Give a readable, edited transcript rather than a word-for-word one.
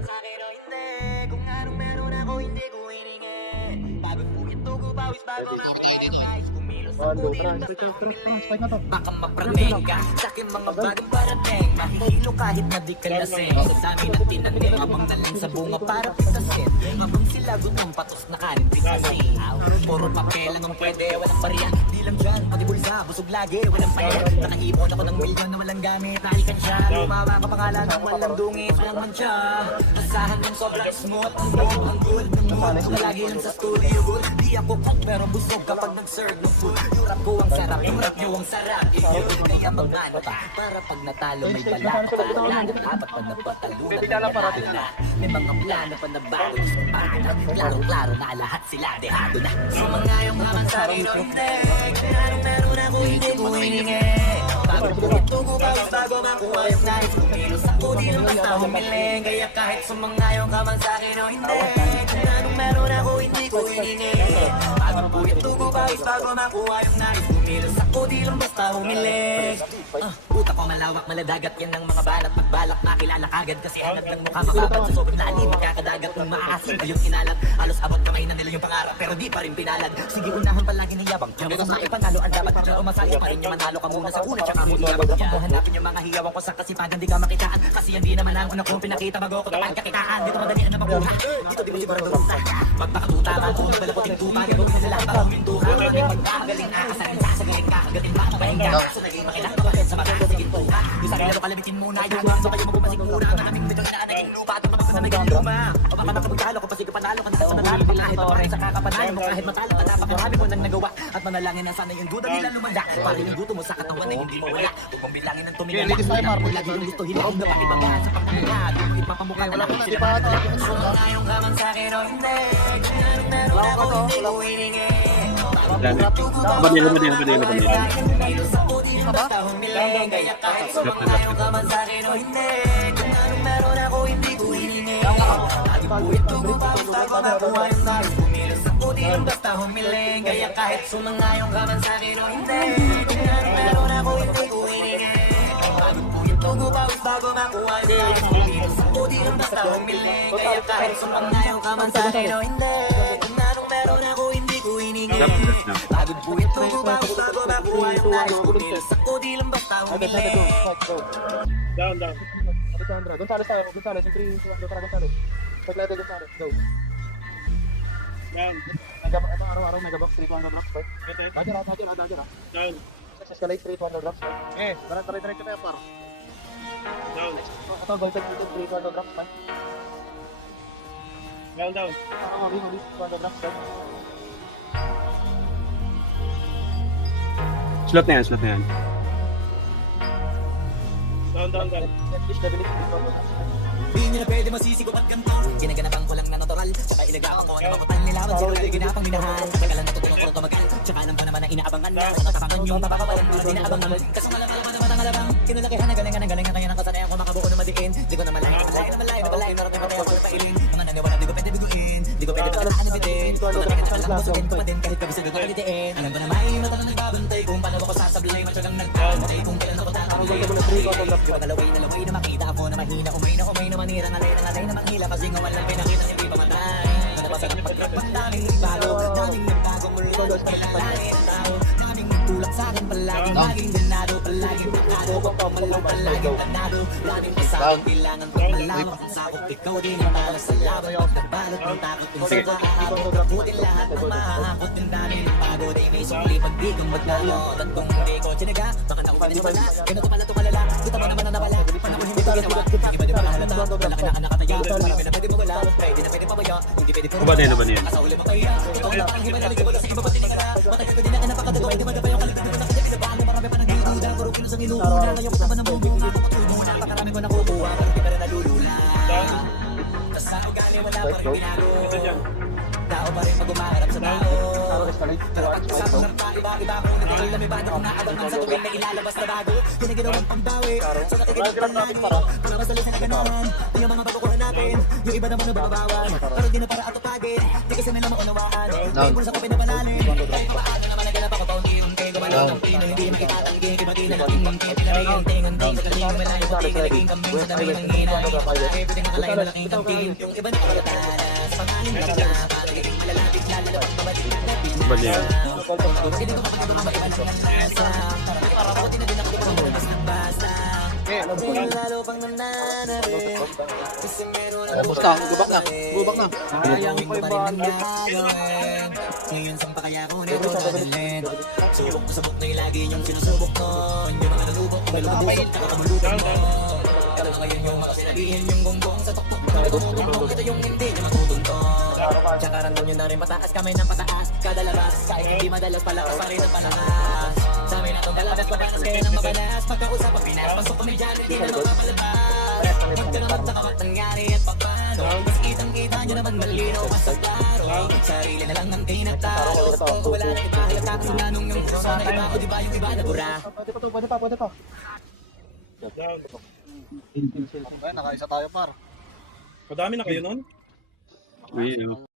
man sa'kin o hindi. Kung anong meron ako hindi ko hiningi. Bago po ito ko bawis bago makuha yung guys. Kumilos ako di lang basta baka mapraning ka sa'kin mga bagong parating. Mahihilo kahit na di ka lasing. Sa amin ang tinanim habang nalang sa bunga para pitasin. Habang sila gutong patos na kanin pitasin. Puro papel lang ang pwede, walang bariya. Di lang dyan, pati bulsa, busog lagi, walang payat. Nakaipon ako ng milyon na walang gamit. Nalikan siya, lumawa ka pangalan ng walang dungis. Walang mancha, asahan ng sobrang smooth. Ang good, ang good ng mood. Palagi lang sa studio good. Di ako cook pero busog kapag nag-serve ng food. Yung rap ko ang sarap, yung rap nyo ang sarap. If you hindi ang magmano pa, para pag natalo may bala pa. Dapat pag napatalunan na. May mga plano pa na bago. Klaro-klaro na lahat sila dehado na. Sumangayong naman sa rin o hindi. Kung anong meron ako hindi ko hiningi. Bago po ito ko bago makuha yung nais. Kumilos ako di lang basta humiling. Kaya kahit sumangayong ka man sa akin o hindi. Kung anong meron ako hindi ko hiningi. Bago po ito ko bago makuha yung nais. Kumilos ako di lang basta humiling. Utak ko malawak maladagat yan ng mga balat. Pagbalak makilala kagad kasi hanap ng mukha makapag sa sobrang lalim. Magkakadagat ng maasim yung inalat. Halos abot kamay na nila yung pangarap pero di pa rin pinalad. Sige unahan palagi niyabang. Yung masama ipanalo ang dapat dyan o masaya pa rin yung manalo ka muna sa una tsaka mo iyabang. Hanapin yung mga hiyawang ko sa kasipagan di ka makitaan. Kasi hindi naman ang una kong pinakita bago ko kapag kakitaan. Dito madalian na mabuha. Dito di mo siguro maruta. Magpakatuta matulog balakoting tupa. Gagawin na lahat para humintuha. Maraming magkagaling aasarin sasagayin ka. Agatin ba na mahinga. So naging makilala bakit sa mga sige tuha. Yung sarili ko kalabitin muna yung mga sabay mo gumasigura. Maraming medyo na naging lupa. At mga na naging luma. O papamakapagtalo ko kasi panalo ka na sa manalo. Kahit pa sa kakapanalo mo kahit matalo ka dapat marami mo nang nagawa. At manalangin na sana yung duda nila lumanda. Para yung gusto mo sa katawan na hindi mawala. Kung bilangin ng tumingala. Lagi yung gusto hilaw na pakibaba sa pagmula. Di mo ipapamukha wala ko sila mga ngayong kaman sa akin o hindi. Meron ako hindi ko hiningi. Basta humiling. Kaya kahit sumangayong kaman sa akin o hindi. Kung anong meron ako hindi ko hiningi. Lagi po ito ko bago makuha yung guys. Kumilos ako di lang basta humiling. Kaya kahit sumangayong kaman sa akin o hindi. Kung anong meron ako hindi ko hiningi. Bago po ito ko bago makuha yung guys. Kumilos ako di lang basta humiling. Kaya kahit sumangayong kaman sa akin o hindi. Kung anong meron ako hindi ko hiningi. Bago po ito ko bago makuha yung guys. Kumilos ako di lang basta humiling. Down. Gonzales tayo. Gonzales, yung 3 para Gonzales. Paglado Gonzales, go. Down. Ito araw-araw megabox, 300 drops. Dodger. Down. Escalate, 300 drops. Eh, diretso na yung par. Down. Ito, Golden dito, 300 drops. Down. Huli, 200 drops. Slot na yan. Down. Fish, debilis, 300 drops. Di nila pwede masisigaw at ganito. Ginaganapan ko lang na natural. Tsaka ilagapan ko na makutan nila. Sino na ginapang minahal. Tagalan natutulong ko rin tumagal. Tsaka alam ko naman na inaabangan na. Sa katapangan yung mapakawalan na dinaabangan. Kaso malamal pa naman ang alabang. Kinulakihan na galingan. Kaya nang kasanayan ko makabuo na madiin. Di ko na malayo. Narating ko tayo ko napailing. Mga naniwala di ko pwede biguin. Di ko pwede pagkataan na bitin. Tulakihan na lang busutin ko pa din. Kahit kabisado ko kalitiin. Alam ko na may mata na nagbabantay. Kung paano ako sasablay. Matyagang nagtatay. Kung kailan ako tatapay. Ipagalaway na makita ako na mahina. Umay na manira na alay na manghila. Kasi nga walang pinakita hindi pa matay. Nanabasan ang pagkakbang daming nagbago. Daming nagbago mula at kilalanin ang tao. Daming nagtulak sa akin palaging ganado. Palaging ganado. Palaging ganado. Daming pasakot kailangan pang malawak. Ang sakot ikaw din ang talas sa laban. Pagkabalot ng takot kung sa kaabot. Kaputin lahat ng mahahakot. Yung dami ng pagod ay may sukli pag di kang maglalot. At kung hindi ko tinaga baka nauwinis pa na. Ganito pala tumalala. Kita mo naman na nawala. Panahon hindi ko ginawa. Iba di ba kahalata. Malaki na nakataya. Marami na pwede mawala. Pwede na pwede pabaya. Hindi pwede puro. Ba yan? Kasahuli mo kaya. Ikaw lang ang himanali ko wala sa iba pati nagala. Matagal ko din na napakadago. Hindi mo na ba yung kalito mo nakita kinabahan mo. Marami pa nagdududa. Puro kilos ang inuuna. Ngayon ko naman ang bubo. Hindi ko patubo na. Pakarami ko nakukuha. Pero di pa rin nalulula. Tas sa ugali wala pa rin binago. Tao pa rin pag umaharap sa tao. Pero pag usapang ng iba ko nagkalamibado kung naabangan sa tuwing na ilalabas na bago. Yun ang ginawang pambawi. So nakikinig pa natin para masalisan na ganoon. Yung mga bago natin. Yung iba naman na bababawan. Pero di na para atupagin. Di kasi nila maunawaan. Yung bulsa ko pinapananin. Kahit paano naman naganap ako paunti-unti. Gumalaw ng pino. Hindi makitatanggi. Iba na laking mangkit, karinting-anting, sa kaling malayo, pati kalaging kambing, sa dami ng hinay. Everything nakalay na laking kantin, yung iba na pagkatalas, pangalim lang na, palaging malalapit, lalabang babalik na pinasa. Hindi ko kapag ito ka maiba ng lasa, para buti na din ako kung bukas ng basa. Lalo pang nananabik, kasi meron ang Basta, gubak na. sayang pa rin ang gagawin. Ngayon saan pa kaya ko nito dadalhin? Subok na subok na yung lagi niyong sinusubok nun. Yung mga nalubok, nalubusok, nakakamulubok mo. Pero ngayon yung mga sinabihin yung gonggong sa tuktok na tumutungtong. Ito yung hindi niya matutuntong. Tsaka random nyo na rin pataas kamay ng pataas. Kada labas, kahit hindi madalas palakas pa rin ang panakas. Sa amin na itong palabas, pataas kayo ng mabalas. Magkausap ang pinas, pasok pamilyan, hindi na mapapalabas. Magkanamat sa kamat nangyari at pagpano. Mas kitang-kita nyo naman malinaw, basta klaro. Sarili na lang ang tinatalo. Kung wala na iba, halata sa nanong yung puso na iba. O diba yung iba na bura? Pwede pa. Down. Ay, nakaisa tayo par. Madami na kayo nun? Ayun.